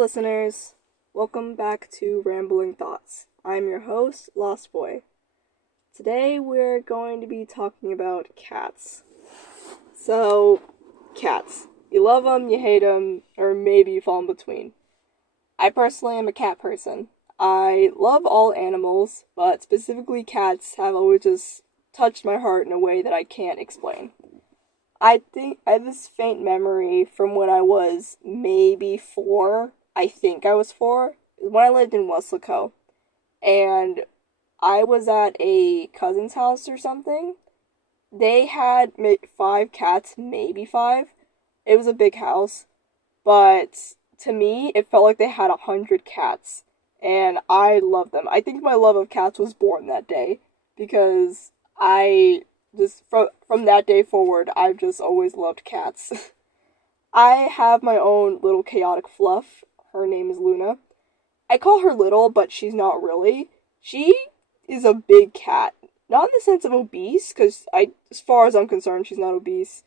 listeners. Welcome back to Rambling Thoughts. I'm your host, Lost Boy. Today we're going to be talking about cats. So, cats. You love them, you hate them, or maybe you fall in between. I personally am a cat person. I love all animals, but specifically cats have always just touched my heart in a way that I can't explain. I think I have this faint memory from when I was maybe 4. I think I was 4. When I lived in Weslaco. And I was at a cousin's house or something. They had 5 cats, maybe 5. It was a big house. But to me, it felt like they had 100 cats. And I loved them. I think my love of cats was born that day. Because I just from that day forward, I've just always loved cats. I have my own little chaotic fluff. Her name is Luna. I call her little, but she's not really. She is a big cat. Not in the sense of obese, because as far as I'm concerned, she's not obese.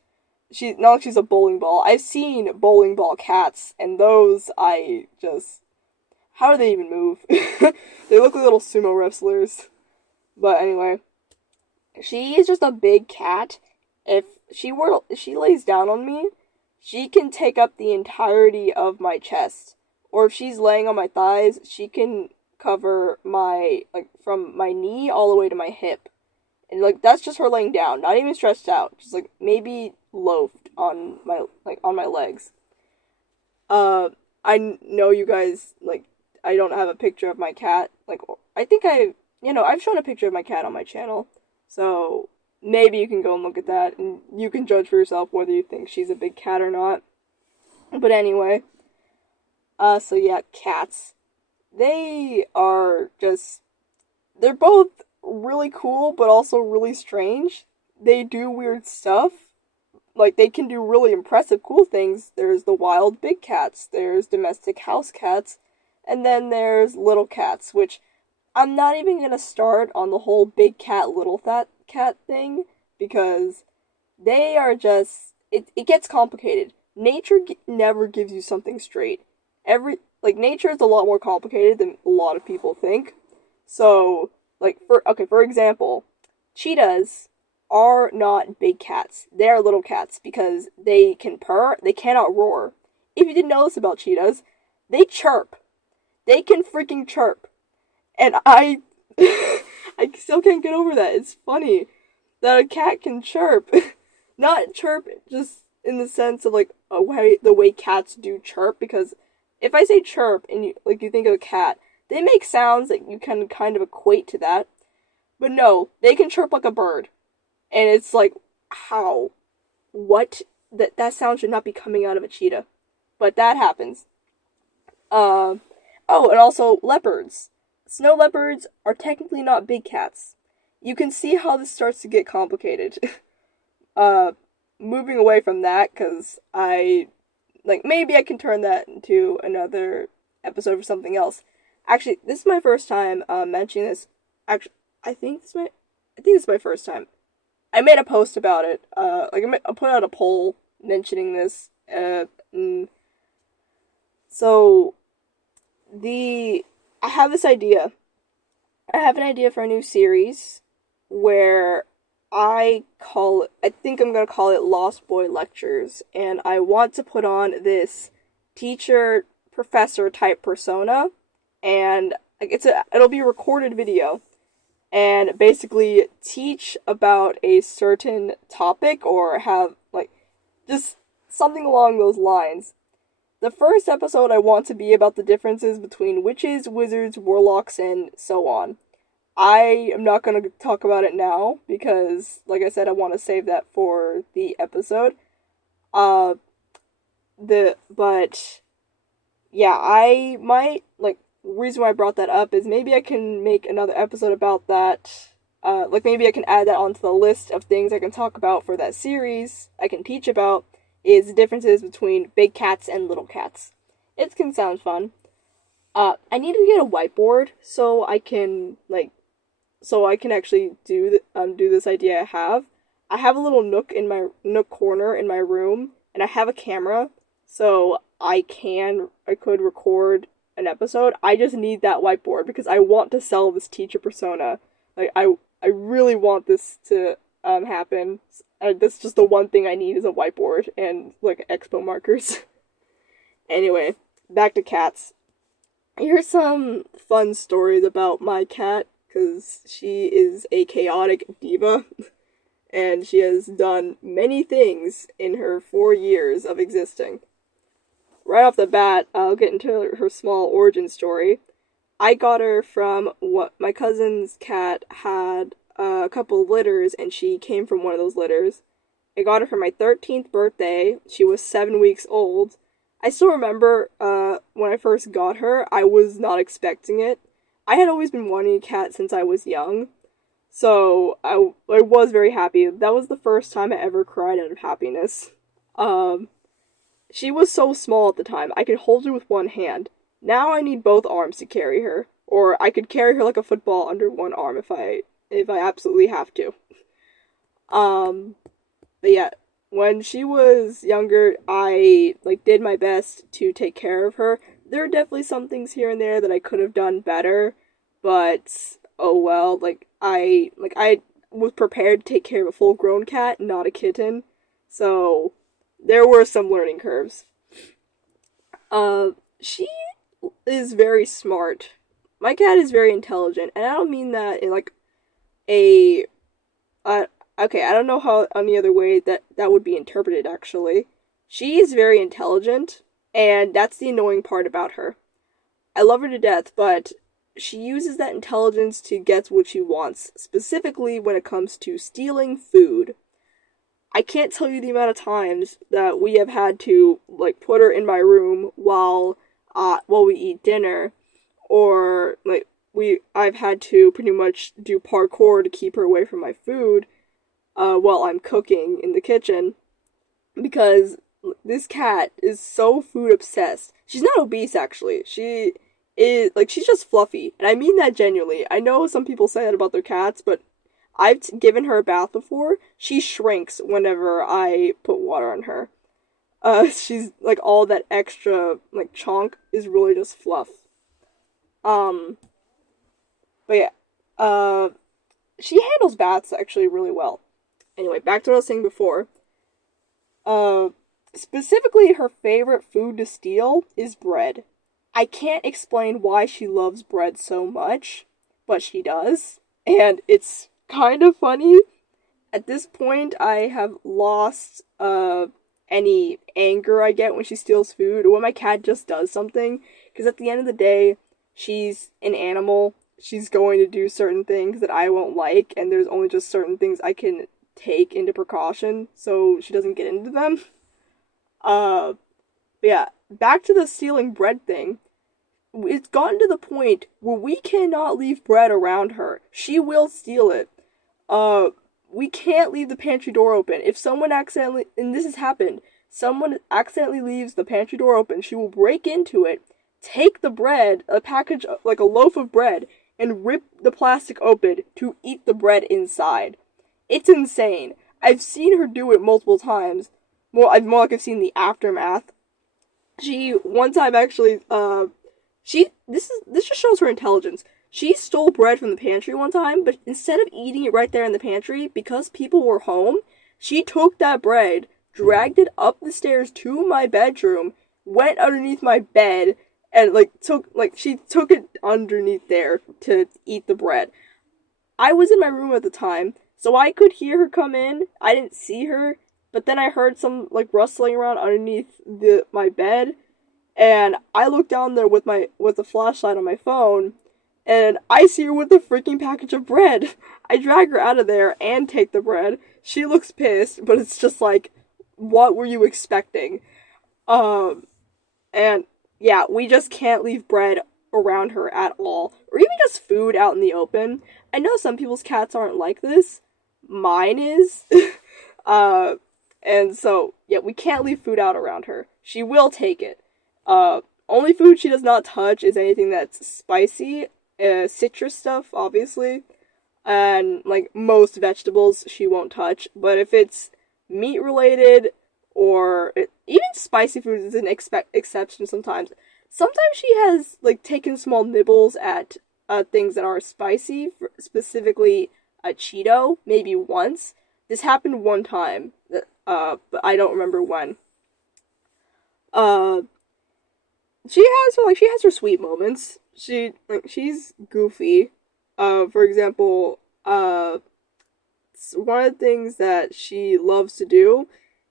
She's not like she's a bowling ball. I've seen bowling ball cats, and those how do they even move? They look like little sumo wrestlers. But anyway, she is just a big cat. If she lays down on me, she can take up the entirety of my chest. Or if she's laying on my thighs, she can cover from my knee all the way to my hip. And that's just her laying down, not even stretched out. Just maybe loafed on my legs. I know you guys I don't have a picture of my cat. I think I've shown a picture of my cat on my channel. So maybe you can go and look at that and you can judge for yourself whether you think she's a big cat or not. But anyway, so yeah, cats. They're both really cool but also really strange. They do weird stuff. They can do really impressive cool things. There's the wild big cats, there's domestic house cats, and then there's little cats, which I'm not even gonna start on the whole big cat, little fat cat thing, because they are just, it gets complicated. Nature never gives you something straight. Nature is a lot more complicated than a lot of people think. So, for example, cheetahs are not big cats. They are little cats because they can purr, they cannot roar. If you didn't know this about cheetahs, they chirp. They can freaking chirp. And I still can't get over that. It's funny that a cat can chirp. Not chirp just in the sense of the way cats do chirp, because if I say chirp and you think of a cat, they make sounds that you can kind of equate to that. But no, they can chirp like a bird. And it's how? What? That sound should not be coming out of a cheetah. But that happens. Oh, and also leopards. Snow leopards are technically not big cats. You can see how this starts to get complicated. Moving away from that, because maybe I can turn that into another episode for something else. Actually, this is my first time mentioning this. Actually, I think this is my first time. I made a post about it. I put out a poll mentioning this. So I have this idea. I have an idea for a new series where I think I'm gonna call it Lost Boy Lectures, and I want to put on this teacher, professor type persona, and it'll be a recorded video, and basically teach about a certain topic or have just something along those lines. The first episode I want to be about the differences between witches, wizards, warlocks, and so on. I am not going to talk about it now because, like I said, I want to save that for the episode. But yeah, I might, reason why I brought that up is maybe I can make another episode about that. Maybe I can add that onto the list of things I can talk about for that series, I can teach about, is the differences between big cats and little cats. It can sound fun. I need to get a whiteboard so I can actually do this idea I have. I have a little nook corner in my room, and I have a camera, so I could record an episode. I just need that whiteboard because I want to sell this teacher persona. Like, I really want this to happen. That's just the one thing I need is a whiteboard and, like, expo markers. Anyway, back to cats. Here's some fun stories about my cat, because she is a chaotic diva, and she has done many things in her 4 years of existing. Right off the bat, I'll get into her small origin story. I got her from what my cousin's cat had a couple of litters, and she came from one of those litters. I got her for my 13th birthday. She was 7 weeks old. I still remember when I first got her, I was not expecting it. I had always been wanting a cat since I was young, so I was very happy. That was the first time I ever cried out of happiness. She was so small at the time, I could hold her with one hand. Now I need both arms to carry her, or I could carry her like a football under one arm if I absolutely have to. But yeah, when she was younger, I did my best to take care of her. There are definitely some things here and there that I could have done better, but oh well. I was prepared to take care of a full-grown cat, not a kitten. So there were some learning curves. She is very smart. My cat is very intelligent, and I don't mean that in a okay, I don't know how any other way that would be interpreted, actually. She is very intelligent, and that's the annoying part about her. I love her to death, but she uses that intelligence to get what she wants, specifically when it comes to stealing food. I can't tell you the amount of times that we have had to, put her in my room while we eat dinner, or, I've had to pretty much do parkour to keep her away from my food, while I'm cooking in the kitchen, because this cat is so food obsessed. She's not obese, actually. She is, she's just fluffy, and I mean that genuinely. I know some people say that about their cats, but I've given her a bath before. She shrinks whenever I put water on her. She's, all that extra, chonk is really just fluff. But yeah, she handles baths actually really well. Anyway, back to what I was saying before. Specifically, her favorite food to steal is bread. I can't explain why she loves bread so much, but she does. And it's kind of funny. At this point, I have lost, any anger I get when she steals food, or when my cat just does something. Because at the end of the day, she's an animal. She's going to do certain things that I won't like, and there's only just certain things I can take into precaution so she doesn't get into them. But yeah, back to the stealing bread thing. It's gotten to the point where we cannot leave bread around her. She will steal it. We can't leave the pantry door open. If someone accidentally, and this has happened, someone accidentally leaves the pantry door open, she will break into it, take the bread, a package, a loaf of bread, and rip the plastic open to eat the bread inside. It's insane. I've seen her do it multiple times. I've seen the aftermath. She, one time actually, this just shows her intelligence. She stole bread from the pantry one time, but instead of eating it right there in the pantry, because people were home, she took that bread, dragged it up the stairs to my bedroom, went underneath my bed, and she took it underneath there to eat the bread. I was in my room at the time, so I could hear her come in. I didn't see her, but then I heard some rustling around underneath my bed, and I looked down there with the flashlight on my phone, and I see her with a freaking package of bread. I drag her out of there and take the bread. She looks pissed, but it's just what were you expecting? And yeah, we just can't leave bread around her at all, or even just food out in the open. I know some people's cats aren't like this. Mine is. And so, yeah, we can't leave food out around her. She will take it. Only food she does not touch is anything that's spicy, citrus stuff, obviously, and, most vegetables she won't touch. But if it's meat-related, even spicy food is an exception sometimes. Sometimes she has like taken small nibbles at things that are spicy, specifically a Cheeto, maybe once. This happened one time, but I don't remember when. Uh, she has her sweet moments. She's goofy. For example, one of the things that she loves to do,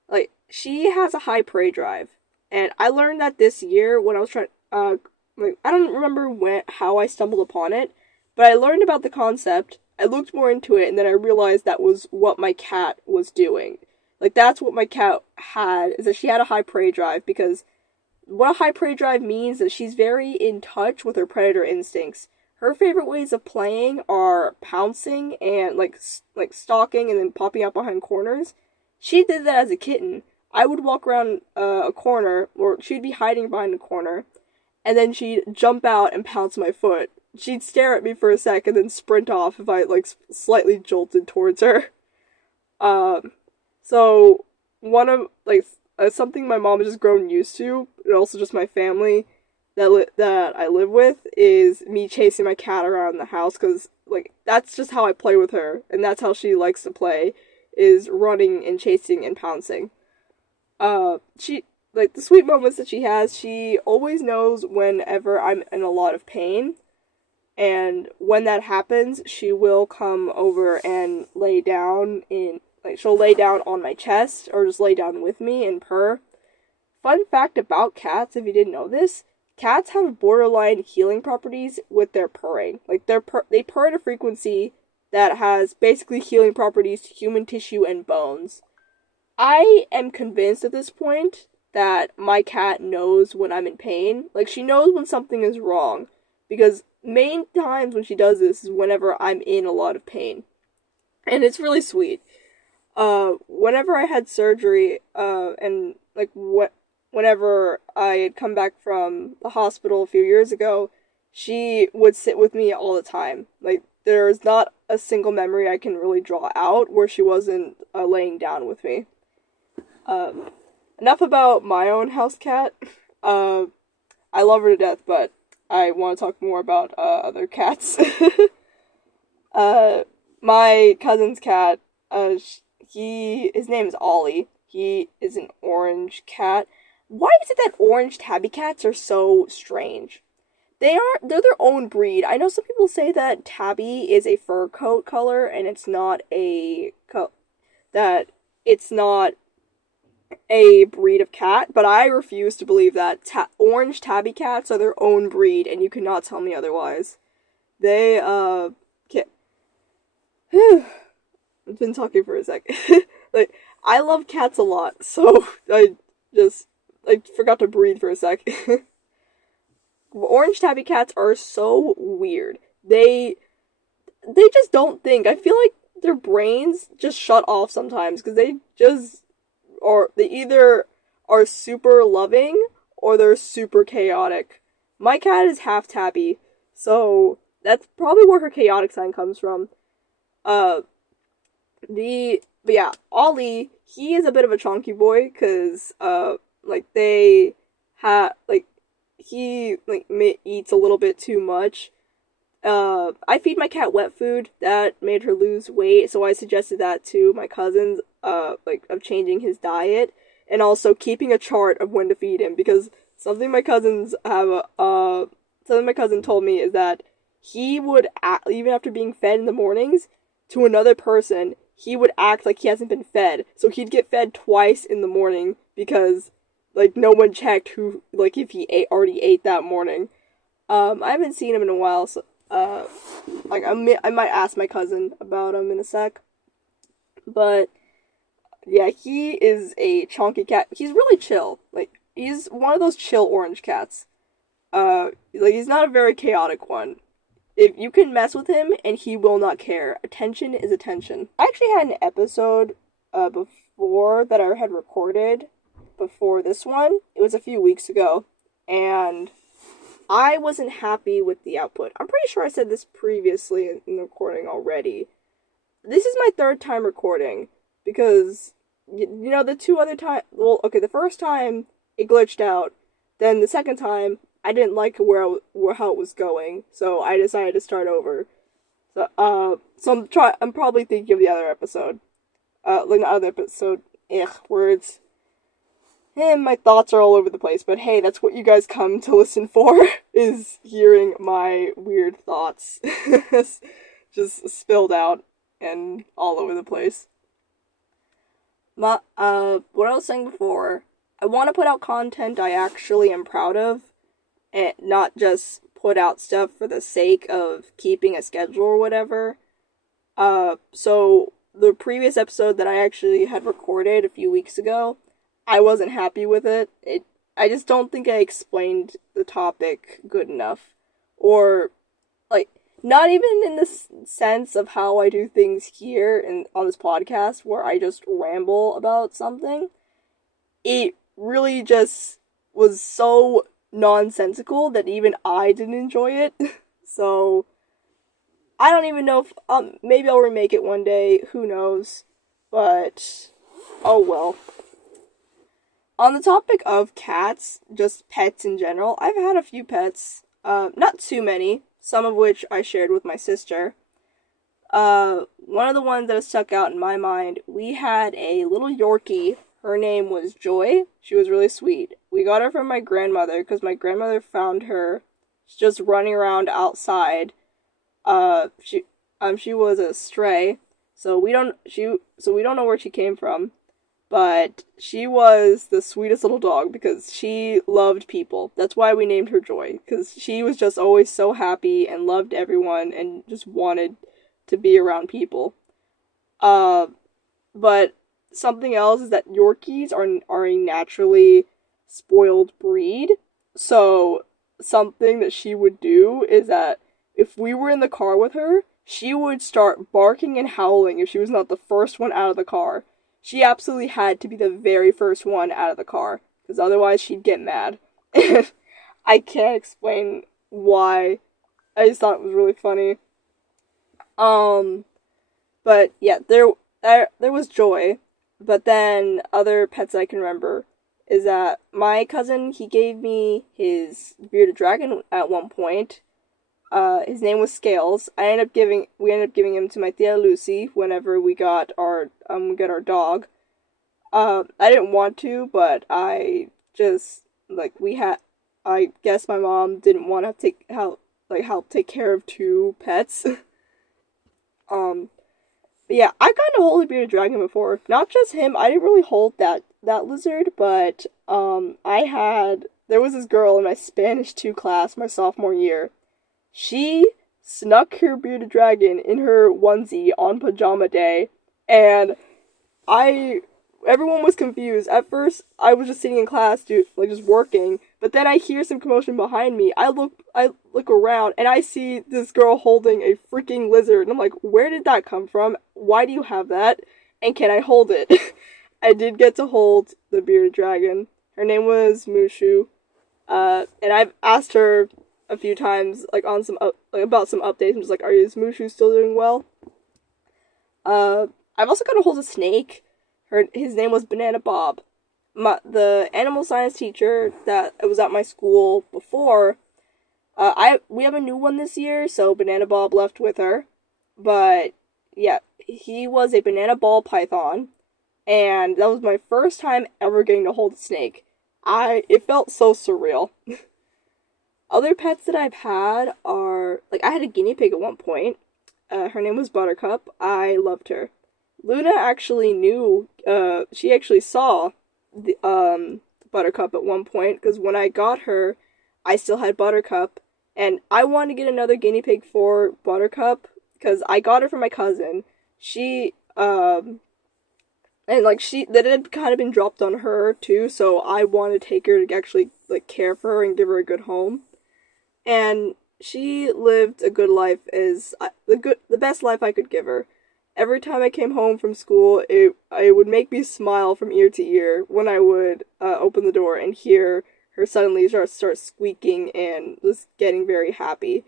like she has a high prey drive, and I learned that this year when I was trying. Like I don't remember how I stumbled upon it, but I learned about the concept. I looked more into it, and then I realized that was what my cat was doing. Like that's what my cat had, is that she had a high prey drive, because what a high prey drive means is that she's very in touch with her predator instincts. Her favorite ways of playing are pouncing and like stalking and then popping out behind corners. She did that as a kitten. I would walk around a corner, or she'd be hiding behind a corner, and then she'd jump out and pounce my foot. She'd stare at me for a sec and then sprint off if I like slightly jolted towards her. Um, so one of like something my mom has just grown used to, and also just my family that I live with, is me chasing my cat around the house, because like that's just how I play with her, and that's how she likes to play, is running and chasing and pouncing. She like the sweet moments that she has. She always knows whenever I'm in a lot of pain, and when that happens, she will come over and lay down she'll lay down on my chest or just lay down with me and purr. Fun fact about cats, if you didn't know this, cats have borderline healing properties with their purring. Like they purr at a frequency that has basically healing properties to human tissue and bones. I am convinced at this point that my cat knows when I'm in pain. Like she knows when something is wrong, because main times when she does this is whenever I'm in a lot of pain. And it's really sweet. Whenever I had surgery, and like whenever I had come back from the hospital a few years ago, she would sit with me all the time. Like there's not a single memory I can really draw out where she wasn't laying down with me. Um, Enough about my own house cat. Uh, I love her to death, but I want to talk more about other cats. uh, my cousin's cat. His name is Ollie. He is an orange cat. Why is it that orange tabby cats are so strange? They're their own breed. I know some people say that tabby is a fur coat color and it's not that it's not a breed of cat, but I refuse to believe that orange tabby cats are their own breed, and you cannot tell me otherwise. They I've been talking for a second. Like, I love cats a lot, so I forgot to breathe for a sec. Orange tabby cats are so weird. They just don't think. I feel like their brains just shut off sometimes, because they either are super loving or they're super chaotic. My cat is half tabby, so that's probably where her chaotic sign comes from. Uh, but yeah, Ollie, he is a bit of a chunky boy, cause like they have like he like eats a little bit too much. I feed my cat wet food that made her lose weight, so I suggested that to my cousins, like of changing his diet and also keeping a chart of when to feed him, because something my cousin told me is that he would even after being fed in the mornings to another person, he would act like he hasn't been fed. So he'd get fed twice in the morning because like no one checked if he already ate that morning. I haven't seen him in a while, so I might ask my cousin about him in a sec. But yeah, he is a chunky cat. He's really chill. Like he's one of those chill orange cats. He's not a very chaotic one. If you can mess with him and he will not care. Attention is attention. I actually had an episode before that I had recorded before this one. It was a few weeks ago, and I wasn't happy with the output. I'm pretty sure I said this previously in the recording already. This is my third time recording, because you know, the two other time, well, okay, the first time it glitched out, then the second time I didn't like where how it was going, so I decided to start over. So I'm probably thinking of the other episode, like the other episode, words. And my thoughts are all over the place, but hey, that's what you guys come to listen for, is hearing my weird thoughts just spilled out and all over the place. What I was saying before, I want to put out content I actually am proud of, and not just put out stuff for the sake of keeping a schedule or whatever. So the previous episode that I actually had recorded a few weeks ago, I wasn't happy with it. I just don't think I explained the topic good enough. Or, like, not even in the sense of how I do things here on this podcast, where I just ramble about something. It really just was so nonsensical that even I didn't enjoy it. So, I don't even know if, maybe I'll remake it one day, who knows. But, oh well. On the topic of cats, just pets in general, I've had a few pets. Not too many, some of which I shared with my sister. One of the ones that has stuck out in my mind, we had a little Yorkie. Her name was Joy. She was really sweet. We got her from my grandmother because my grandmother found her just running around outside. She was a stray, so we don't know where she came from. But she was the sweetest little dog because she loved people. That's why we named her Joy, because she was just always so happy and loved everyone and just wanted to be around people. But something else is that Yorkies are a naturally spoiled breed. So something that she would do is that if we were in the car with her, she would start barking and howling if she was not the first one out of the car. She absolutely had to be the very first one out of the car, because otherwise she'd get mad. I can't explain why. I just thought it was really funny. But yeah, there was Joy, but then other pets I can remember is that my cousin, he gave me his bearded dragon at one point. His name was Scales. We ended up giving him to my Tia Lucy whenever we got our dog. I didn't want to, but I just, I guess my mom didn't want to help take care of two pets. But yeah, I kind of hold a bearded dragon before. Not just him, I didn't really hold that lizard, but, there was this girl in my Spanish 2 class my sophomore year. She snuck her bearded dragon in her onesie on pajama day, and everyone was confused. At first, I was just sitting in class, just working, but then I hear some commotion behind me. I look around, and I see this girl holding a freaking lizard, and I'm like, where did that come from? Why do you have that? And can I hold it? I did get to hold the bearded dragon. Her name was Mushu, and I've asked her a few times, on about some updates. I'm just like, is Mushu still doing well? I've also got to hold a snake. His name was Banana Bob. The animal science teacher that was at my school before, we have a new one this year, so Banana Bob left with her. But yeah, he was a banana ball python, and that was my first time ever getting to hold a snake. It felt so surreal. Other pets that I've had are, I had a guinea pig at one point. Her name was Buttercup. I loved her. Luna actually she actually saw the, Buttercup at one point, because when I got her, I still had Buttercup, and I wanted to get another guinea pig for Buttercup, because I got her from my cousin. That had kind of been dropped on her, too, so I wanted to take her to actually, care for her and give her a good home. And she lived a good life, the best life I could give her. Every time I came home from school, it would make me smile from ear to ear when I would open the door and hear her suddenly start squeaking and just getting very happy.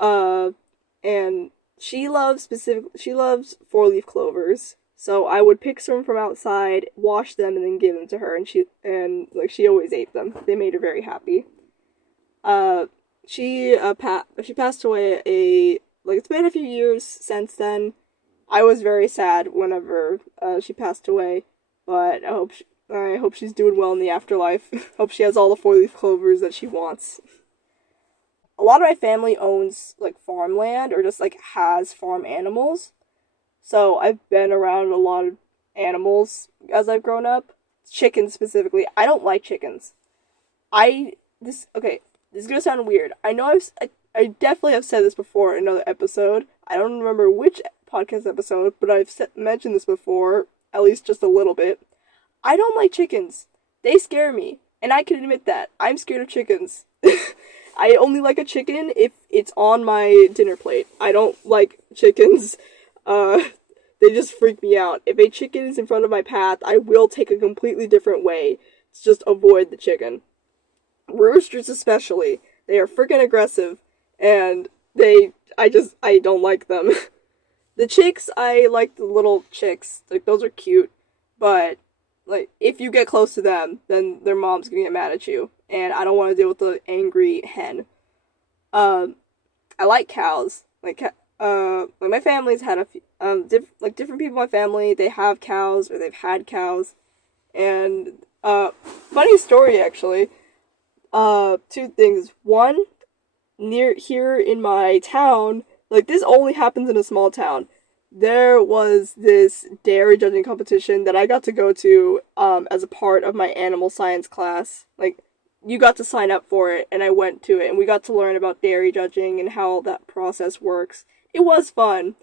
And she loves 4-leaf clovers, So I would pick some from outside, wash them, and then give them to her, and she always ate them. They made her very happy. Uh, she passed away it's been a few years since then. I was very sad whenever she passed away, but I hope she's doing well in the afterlife. Hope she has all the 4-leaf clovers that she wants. A lot of my family owns like farmland or just like has farm animals. So I've been around a lot of animals as I've grown up. Chickens specifically. I don't like chickens. I this okay. This is gonna sound weird. I definitely have said this before in another episode. I don't remember which podcast episode, but mentioned this before, at least just a little bit. I don't like chickens. They scare me, and I can admit that. I'm scared of chickens. I only like a chicken if it's on my dinner plate. I don't like chickens. They just freak me out. If a chicken is in front of my path, I will take a completely different way to just avoid the chicken. Roosters especially. They are freaking aggressive, and I don't like them. The chicks, I like the little chicks. Like, those are cute, but, like, if you get close to them, then their mom's gonna get mad at you, and I don't want to deal with the angry hen. I like cows. Like my family's had a few, different people in my family, they have cows, or they've had cows, and, funny story, actually. Two things. One, near here in my town, like, this only happens in a small town. There was this dairy judging competition that I got to go to, as a part of my animal science class. Like, you got to sign up for it, and I went to it, and we got to learn about dairy judging and how that process works. It was fun.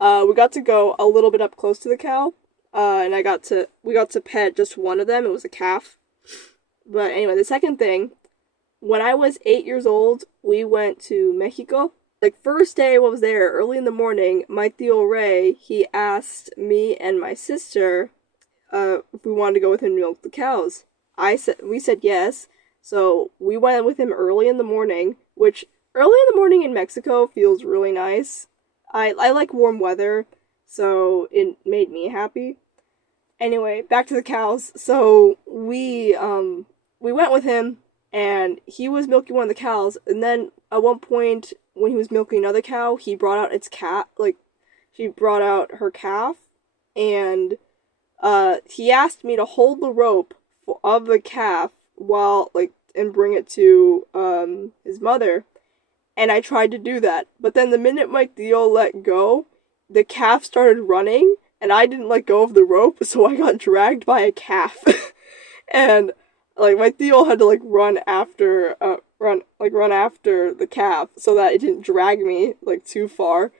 We got to go a little bit up close to the cow, and we got to pet just one of them. It was a calf. But anyway, the second thing, when I was 8 years old, we went to Mexico. Like, first day I was there, early in the morning, my Tío Ray, he asked me and my sister, if we wanted to go with him to milk the cows. We said yes, so we went with him early in the morning, which, early in the morning in Mexico feels really nice. I like warm weather, so it made me happy. Anyway, back to the cows. So we went with him, and he was milking one of the cows, and then at one point when he was milking another cow, he brought out its cat, like, she brought out her calf, and he asked me to hold the rope of the calf and bring it to his mother, and I tried to do that, but then the minute my Tío let go, the calf started running, and I didn't let go of the rope, so I got dragged by a calf. And, like, my Tío had to, like, run after the calf so that it didn't drag me, like, too far.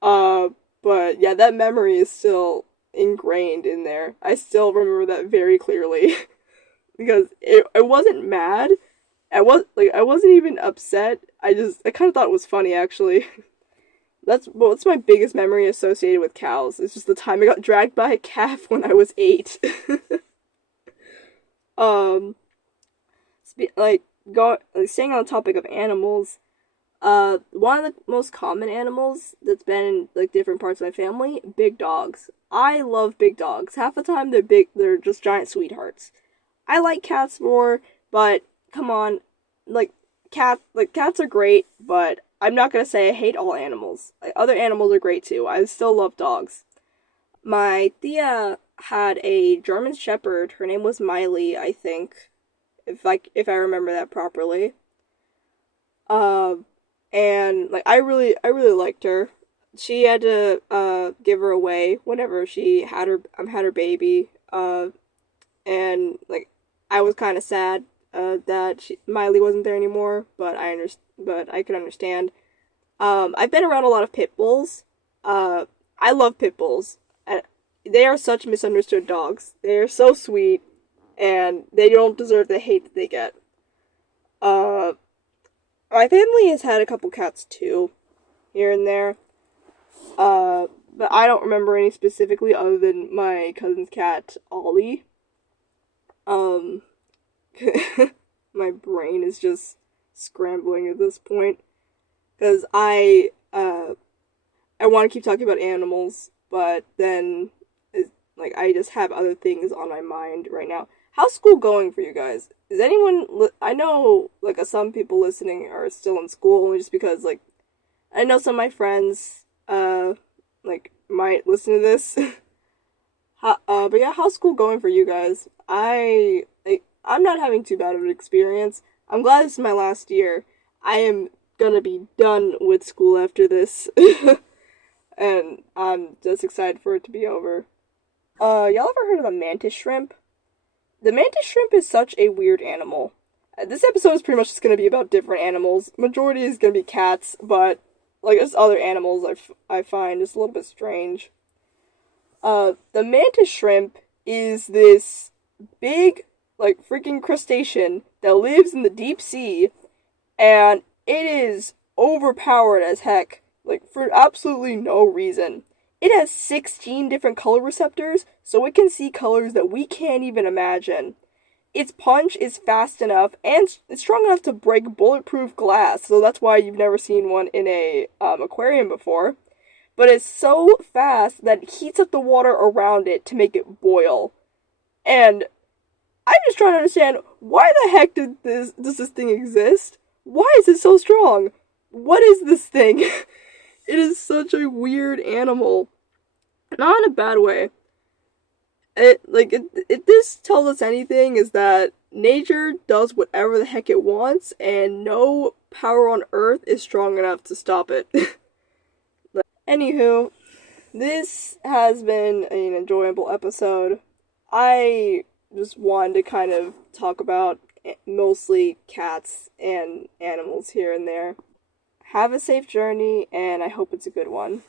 But yeah, that memory is still ingrained in there. I still remember that very clearly. Because I wasn't mad. I wasn't even upset. I kind of thought it was funny, actually. That's my biggest memory associated with cows. It's just the time I got dragged by a calf when I was 8. um, Staying on the topic of animals, one of the most common animals that's been in, like, different parts of my family, big dogs. I love big dogs. Half the time they're just giant sweethearts. I like cats more, but come on, cats are great, but I'm not gonna say I hate all animals. Like, other animals are great too. I still love dogs. My tia had a German Shepherd. Her name was Miley, I think, if I remember that properly. And, like, I really liked her. She had to give her away whenever she had her baby. And, like, I was kind of sad that Miley wasn't there anymore, but I could understand. I've been around a lot of pit bulls. I love pit bulls. They are such misunderstood dogs. They are so sweet, and they don't deserve the hate that they get. My family has had a couple cats too, here and there. But I don't remember any specifically other than my cousin's cat, Ollie. My brain is just scrambling at this point. Because I want to keep talking about animals, but then like I just have other things on my mind right now. How's school going for you guys? Is anyone I know like some people listening are still in school only just because like I know some of my friends like might listen to this. But yeah, how's school going for you guys? I'm not having too bad of an experience. I'm glad this is my last year. I am gonna be done with school after this. And I'm just excited for it to be over. Y'all ever heard of the mantis shrimp? The mantis shrimp is such a weird animal. This episode is pretty much just gonna be about different animals. Majority is gonna be cats, but like there's other animals I find just a little bit strange. The mantis shrimp is this big, like, freaking crustacean that lives in the deep sea, and it is overpowered as heck, like, for absolutely no reason. It has 16 different color receptors, so it can see colors that we can't even imagine. Its punch is fast enough and it's strong enough to break bulletproof glass, so that's why you've never seen one in a aquarium before. But it's so fast that it heats up the water around it to make it boil. And I'm just trying to understand why the heck does this thing exist? Why is it so strong? What is this thing? It is such a weird animal. Not in a bad way. If this tells us anything is that nature does whatever the heck it wants and no power on earth is strong enough to stop it. Anywho, this has been an enjoyable episode. I just wanted to kind of talk about mostly cats and animals here and there. Have a safe journey, and I hope it's a good one.